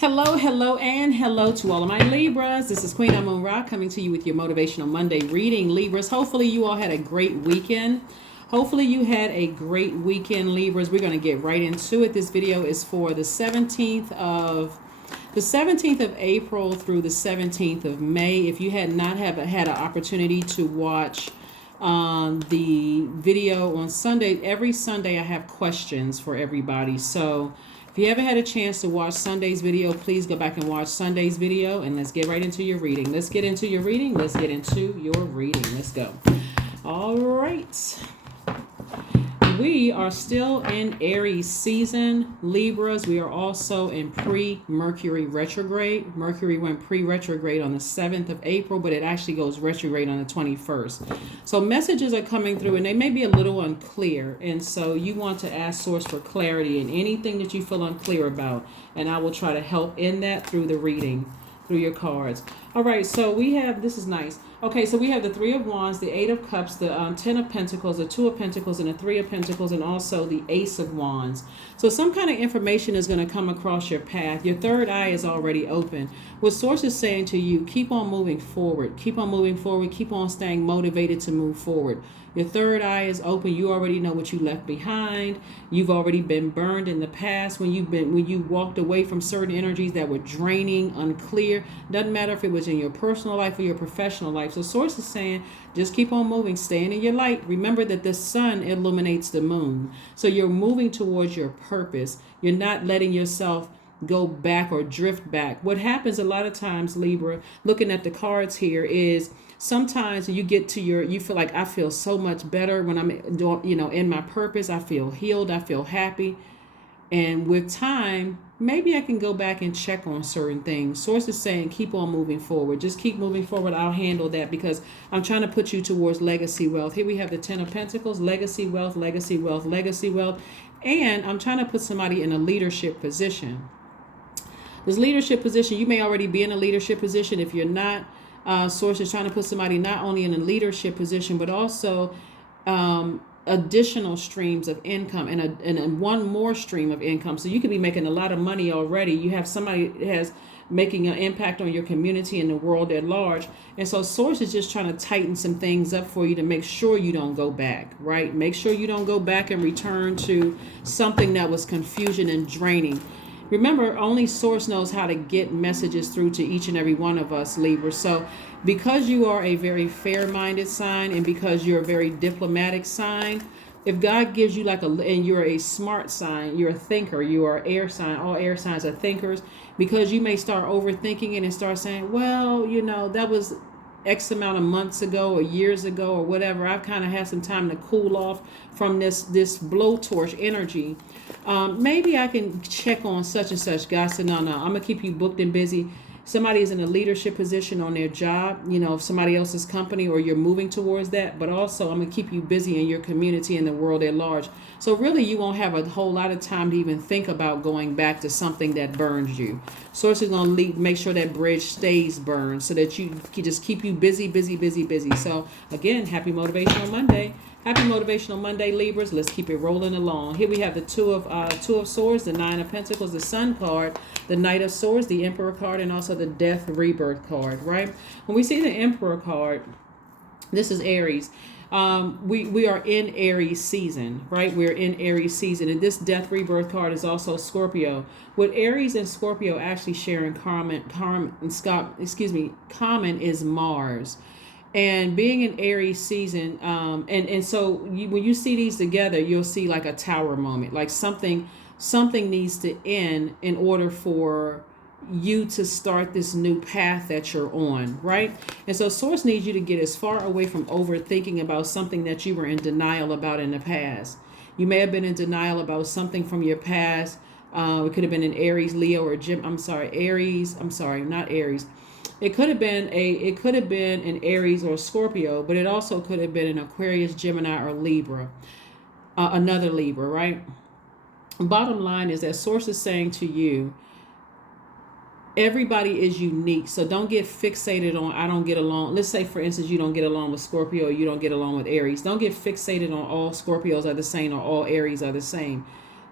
And hello to all of my Libras. This is Queen Amun Ra coming to you with your Motivational Monday reading, Libras. Hopefully you all had a great weekend. Libras. We're going to get right into it. This video is for the 17th of April through the 17th of May. If you had not had an opportunity to watch the video on Sunday, every Sunday I have questions for everybody. So if you haven't had a chance to watch Sunday's video, please go back and watch Sunday's video, and let's get right into your reading. Let's get into your reading. Let's go. All right. We are still in Aries season, Libras. We are also in pre-Mercury retrograde. Mercury went pre-retrograde on the 7th of April, but it actually goes retrograde on the 21st. So messages are coming through, and they may be a little unclear. And so you want to ask Source for clarity in anything that you feel unclear about. And I will try to help in that through the reading, through your cards. All right, so we have, this is nice. Okay, so we have the Three of Wands, the Eight of Cups, the Ten of Pentacles, the Two of Pentacles, and the Three of Pentacles, and also the Ace of Wands. So some kind of information is going to come across your path. Your third eye is already open. What Source is saying to you, keep on moving forward. Keep on moving forward. Keep on staying motivated to move forward. Your third eye is open. You already know what you left behind. You've already been burned in the past when you walked away from certain energies that were draining, unclear. Doesn't matter if it was in your personal life or your professional life. So Source is saying, just keep on moving, staying in your light. Remember that the sun illuminates the moon. So you're moving towards your purpose. You're not letting yourself go back or drift back. What happens a lot of times, Libra, looking at the cards here, is sometimes you get to you feel like, I feel so much better when I'm in my purpose. I feel healed. I feel happy. And with time, maybe I can go back and check on certain things. Source is saying, keep on moving forward. Just keep moving forward. I'll handle that because I'm trying to put you towards legacy wealth. Here we have the Ten of Pentacles, legacy wealth, legacy wealth, legacy wealth. And I'm trying to put somebody in a leadership position. This leadership position, you may already be in a leadership position. If you're not, Source is trying to put somebody not only in a leadership position, but also additional streams of income and one more stream of income. So you could be making a lot of money already. You have somebody that has making an impact on your community and the world at large. And so Source is just trying to tighten some things up for you to make sure you don't go back, right? Make sure you don't go back and return to something that was confusion and draining. Remember, only Source knows how to get messages through to each and every one of us, Libra. So because you are a very fair-minded sign and because you're a very diplomatic sign, if God gives you and you're a smart sign, you're a thinker, you are air sign, all air signs are thinkers, because you may start overthinking it and start saying, well, that was X amount of months ago or years ago or whatever. I've kind of had some time to cool off from this blowtorch energy. Maybe I can check on such and such. God said, no, I'm going to keep you booked and busy. Somebody is in a leadership position on their job, of somebody else's company, or you're moving towards that. But also, I'm going to keep you busy in your community and the world at large. So really, you won't have a whole lot of time to even think about going back to something that burns you. Source is going to make sure that bridge stays burned so that you can just keep you busy. So again, happy Motivational Monday. Happy Motivational Monday, Libras. Let's keep it rolling along. Here we have the Two of Swords, the Nine of Pentacles, the Sun card, the Knight of Swords, the Emperor card, and also the Death Rebirth card, right? When we see the Emperor card, this is Aries. We are in Aries season, right? We're in Aries season, and this Death Rebirth card is also Scorpio. What Aries and Scorpio actually share in common is Mars. And being in Aries season, so when you see these together, you'll see like a tower moment, like something needs to end in order for you to start this new path that you're on, right? And so Source needs you to get as far away from overthinking about something that you were in denial about in the past. You may have been in denial about something from your past. It could have been an Aries, Leo, or not Aries. It could have been an Aries or Scorpio, but it also could have been an Aquarius, Gemini, or Libra, another Libra, right? Bottom line is that Source is saying to you, everybody is unique, so don't get fixated on, I don't get along. Let's say, for instance, you don't get along with Scorpio, or you don't get along with Aries. Don't get fixated on all Scorpios are the same or all Aries are the same.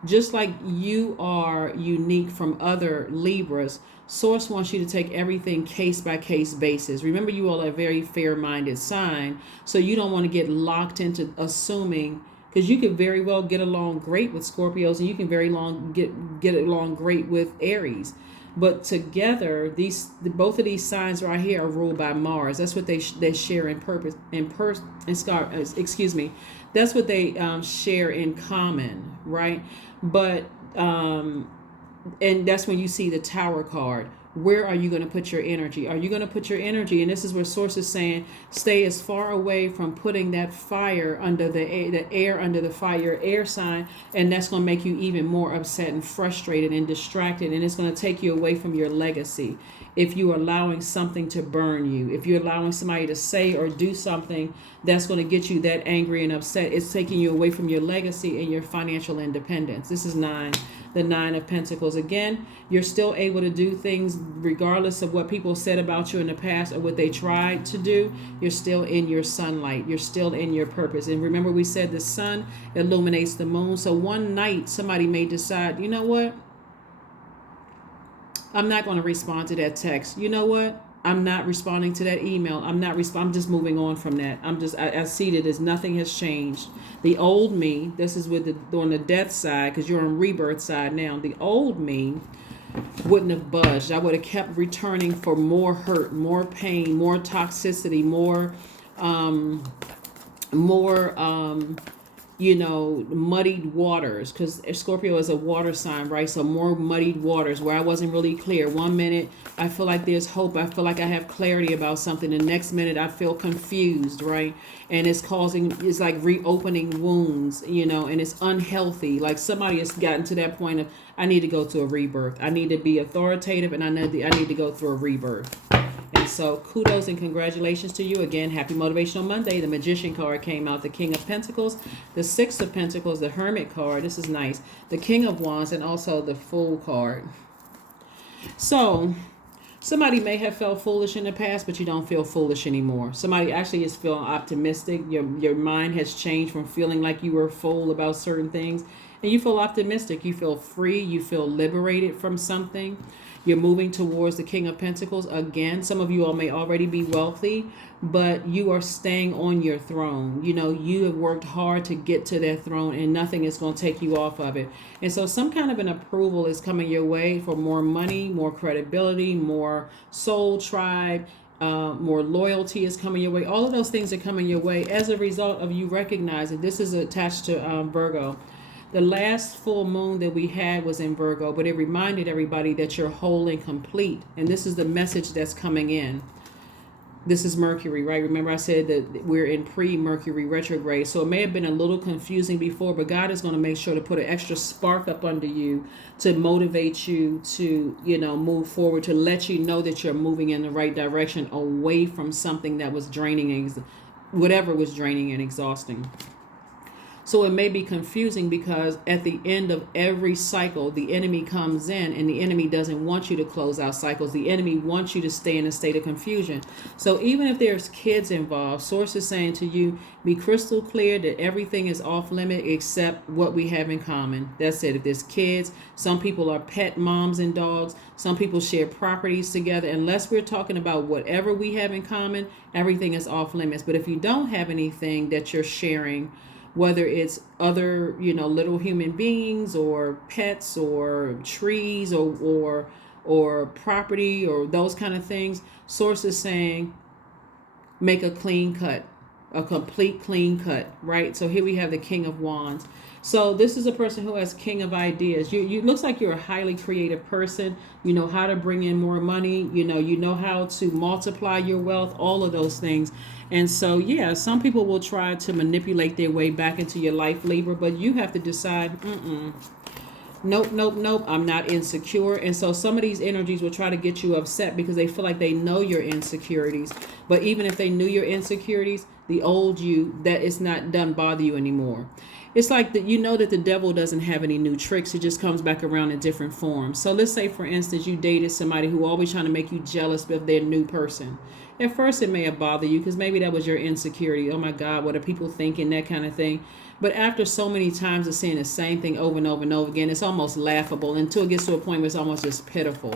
Just like you are unique from other Libras, Source wants you to take everything case by case basis. Remember, you all are a very fair minded sign, so you don't want to get locked into assuming, because you could very well get along great with Scorpios, and you can very long get along great with Aries. But together, both of these signs right here are ruled by Mars. That's what they share in purpose excuse me. That's what they share in common, right? But and that's when you see the Tower card. Where are you going to put your energy? Are you going to put your energy? And this is where Source is saying, stay as far away from putting that fire under the air under the fire air sign, and that's going to make you even more upset and frustrated and distracted, and it's going to take you away from your legacy. If you're allowing something to burn you, if you're allowing somebody to say or do something that's going to get you that angry and upset, it's taking you away from your legacy and your financial independence. This is the Nine of Pentacles. Again, you're still able to do things regardless of what people said about you in the past or what they tried to do. You're still in your sunlight. You're still in your purpose. And remember, we said the sun illuminates the moon. So one night somebody may decide, you know what? I'm not going to respond to that text. You know what? I'm not responding to that email. I'm just moving on from that. I see that as nothing has changed. The old me, this is on the death side, because you're on rebirth side now. The old me wouldn't have budged. I would have kept returning for more hurt, more pain, more toxicity, more muddied waters, because Scorpio is a water sign, right? So more muddied waters where I wasn't really clear. One minute I feel like there's hope, I feel like I have clarity about something. The next minute I feel confused, right? And it's like reopening wounds, and it's unhealthy. Like somebody has gotten to that point of, I need to go to a rebirth. I need to be authoritative, and I need to go through a rebirth. And so kudos and congratulations to you. Again, happy Motivational Monday. The Magician card came out, the King of Pentacles, the Six of Pentacles, the Hermit card. This is nice. The King of Wands, and also the Fool card. So somebody may have felt foolish in the past, but you don't feel foolish anymore. Somebody actually is feeling optimistic. Your mind has changed from feeling like you were a fool about certain things, and you feel optimistic. You feel free. You feel liberated from something. You're moving towards the King of Pentacles. Again, some of you all may already be wealthy, but you are staying on your throne. You have worked hard to get to that throne, and nothing is going to take you off of it. And so some kind of an approval is coming your way for more money, more credibility, more soul tribe, more loyalty is coming your way. All of those things are coming your way as a result of you recognizing. This is attached to Virgo. The last full moon that we had was in Virgo, but it reminded everybody that you're whole and complete. And this is the message that's coming in. This is Mercury, right? Remember I said that we're in pre-Mercury retrograde. So it may have been a little confusing before, but God is going to make sure to put an extra spark up under you to motivate you to, move forward, to let you know that you're moving in the right direction away from something that was draining, whatever was draining and exhausting. So it may be confusing because at the end of every cycle, the enemy comes in, and the enemy doesn't want you to close out cycles. The enemy wants you to stay in a state of confusion. So even if there's kids involved, Source is saying to you, be crystal clear that everything is off limit except what we have in common. That's it. If there's kids, some people are pet moms and dogs. Some people share properties together. Unless we're talking about whatever we have in common, everything is off limits. But if you don't have anything that you're sharing, whether it's other, little human beings or pets or trees or property or those kind of things, Source is saying, make a clean cut, a complete clean cut, right? So here we have the King of Wands. So this is a person who has king of ideas. You looks like you're a highly creative person. You know how to bring in more money. You know how to multiply your wealth, all of those things. And so, yeah, some people will try to manipulate their way back into your life, Libra, but you have to decide, nope, I'm not insecure. And so some of these energies will try to get you upset because they feel like they know your insecurities. But even if they knew your insecurities, the old you, that it's not doesn't bother you anymore. It's like that that the devil doesn't have any new tricks. It just comes back around in different forms. So let's say, for instance, you dated somebody who always trying to make you jealous of their new person. At first, it may have bothered you because maybe that was your insecurity. Oh, my God, what are people thinking? That kind of thing. But after so many times of seeing the same thing over and over and over again, it's almost laughable until it gets to a point where it's almost just pitiful.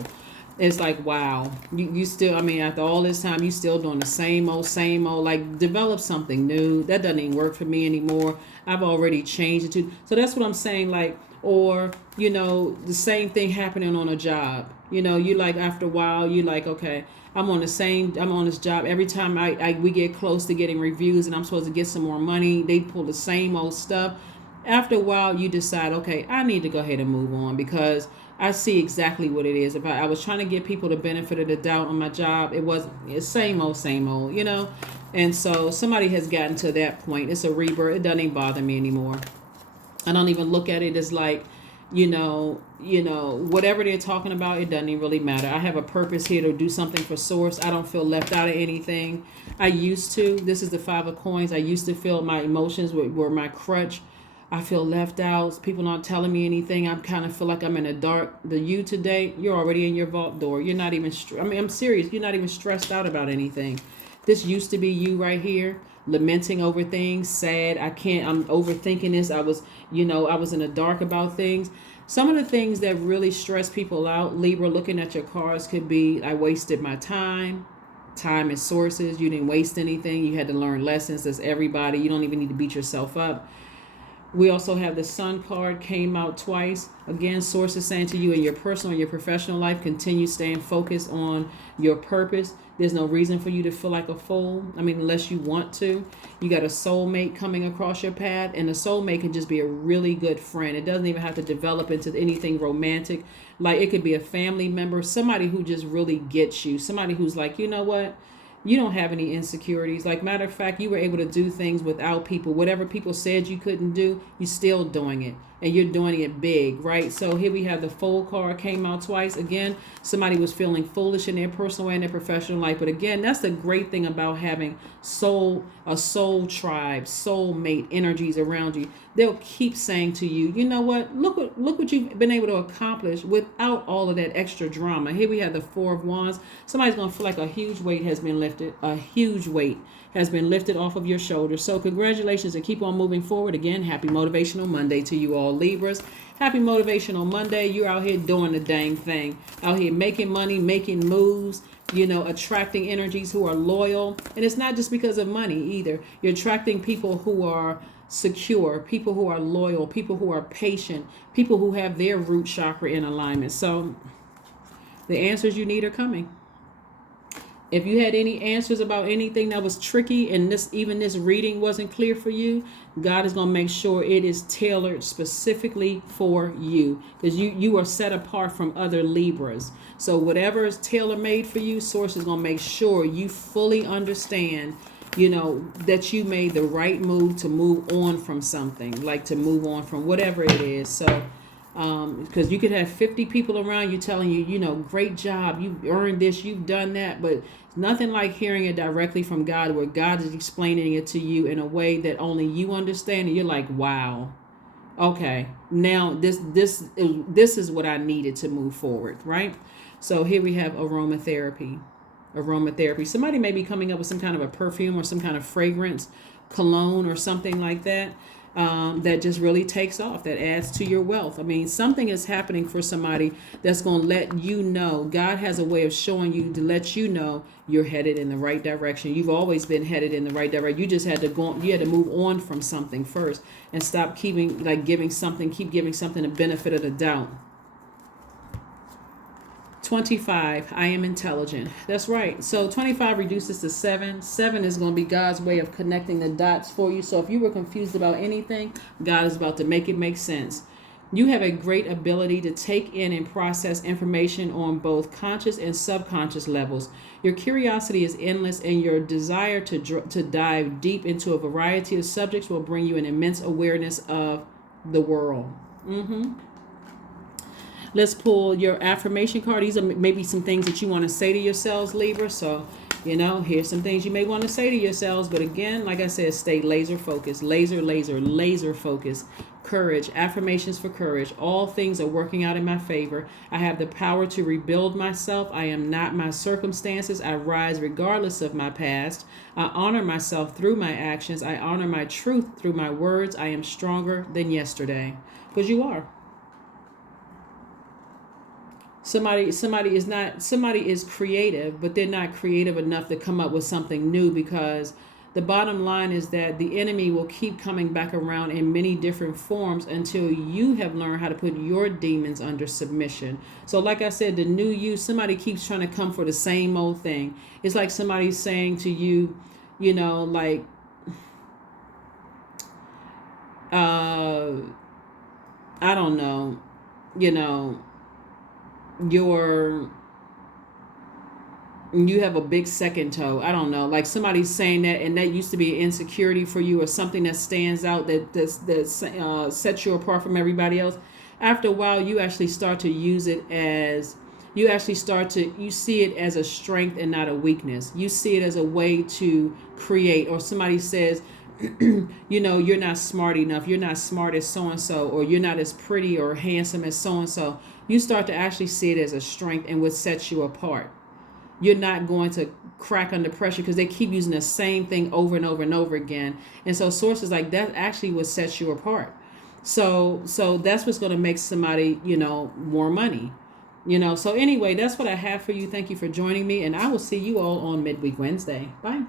It's like, wow, you still, I mean, after all this time, you still doing the same old, like develop something new. That doesn't even work for me anymore. I've already changed it to. So that's what I'm saying. Like, or, the same thing happening on a job. You like after a while, you like, okay, I'm on this job. Every time we get close to getting reviews and I'm supposed to get some more money, they pull the same old stuff. After a while, you decide, okay, I need to go ahead and move on because I see exactly what it is. If I was trying to give people the benefit of the doubt on my job, it's same old, And so somebody has gotten to that point. It's a rebirth. It doesn't even bother me anymore. I don't even look at it as like, whatever they're talking about, it doesn't even really matter. I have a purpose here to do something for source. I don't feel left out of anything. I used to. This is the 5 of coins. I used to feel my emotions were my crutch. I feel left out. People not telling me anything. I kind of feel like I'm in the dark. You today, you're already in your vault door. You're not even, I'm serious. You're not even stressed out about anything. This used to be you right here, lamenting over things, sad. I'm overthinking this. I was in the dark about things. Some of the things that really stress people out, Libra, looking at your cards could be, I wasted my time. Time is sources. You didn't waste anything. You had to learn lessons. That's everybody. You don't even need to beat yourself up. We also have the Sun card came out twice. Again, source is saying to you in your personal and your professional life, continue staying focused on your purpose. There's no reason for you to feel like a fool. I mean, unless you want to. You got a soulmate coming across your path, and a soulmate can just be a really good friend. It doesn't even have to develop into anything romantic. Like it could be a family member, somebody who just really gets you, somebody who's like, you know what? You don't have any insecurities. Like, matter of fact, you were able to do things without people. Whatever people said you couldn't do, you're still doing it. And you're doing it big, right? So here we have the Fool card came out twice. Again, somebody was feeling foolish in their personal way and their professional life. But again, that's the great thing about having a soul tribe, soulmate energies around you. They'll keep saying to you, you know what? Look what you've been able to accomplish without all of that extra drama. Here we have the 4 of Wands. Somebody's going to feel like a huge weight has been lifted. A huge weight has been lifted off of your shoulders. So congratulations and keep on moving forward. Again, happy Motivational Monday to you all Libras. Happy Motivational Monday. You're out here doing the dang thing. Out here making money, making moves, attracting energies who are loyal. And it's not just because of money either. You're attracting people who are secure, people who are loyal, people who are patient, people who have their root chakra in alignment. So the answers you need are coming. If you had any answers about anything that was tricky and this reading wasn't clear for you, God is going to make sure it is tailored specifically for you, because you are set apart from other Libras. So whatever is tailor-made for you, Source is going to make sure you fully understand, that you made the right move to move on from something, like to move on from whatever it is. So because you could have 50 people around you telling you, great job, you've earned this, you've done that, but nothing like hearing it directly from God, where God is explaining it to you in a way that only you understand, and you're like, wow, okay, now this is what I needed to move forward, right? So here we have aromatherapy. Somebody may be coming up with some kind of a perfume or some kind of fragrance, cologne or something like that. That just really takes off, that adds to your wealth. I mean, something is happening for somebody that's going to let you know. God has a way of showing you to let you know you're headed in the right direction. You've always been headed in the right direction. You just had to move on from something first and stop giving something the benefit of the doubt. 25, I am intelligent. That's right. So 25 reduces to 7. 7 is going to be God's way of connecting the dots for you. So if you were confused about anything, God is about to make it make sense. You have a great ability to take in and process information on both conscious and subconscious levels. Your curiosity is endless, and your desire to dive deep into a variety of subjects will bring you an immense awareness of the world. Let's pull your affirmation card. These are maybe some things that you want to say to yourselves, Libra. So, here's some things you may want to say to yourselves. But again, like I said, stay laser focused. Laser focused. courage, affirmations for courage. All things are working out in my favor. I have the power to rebuild myself. I am not my circumstances. I rise regardless of my past. I honor myself through my actions. I honor my truth through my words. I am stronger than yesterday. Because you are. Somebody is creative, but they're not creative enough to come up with something new, because the bottom line is that the enemy will keep coming back around in many different forms until you have learned how to put your demons under submission. So like I said, the new you, somebody keeps trying to come for the same old thing. It's like somebody saying to you, you know, like, I don't know, you know, you have a big second toe. I don't know, like somebody's saying that, and that used to be an insecurity for you, or something that stands out, that sets you apart from everybody else. After a while, you actually start to use it as, you see it as a strength and not a weakness. You see it as a way to create. Or somebody says, you know, you're not smart enough, you're not smart as so-and-so, or you're not as pretty or handsome as so-and-so. You start to actually see it as a strength and what sets you apart. You're not going to crack under pressure, because they keep using the same thing over and over and over again. And so sources like that actually what sets you apart. So that's what's going to make somebody, you know, more money. You know, so anyway, that's what I have for you. Thank you for joining me, and I will see you all on Midweek Wednesday. Bye.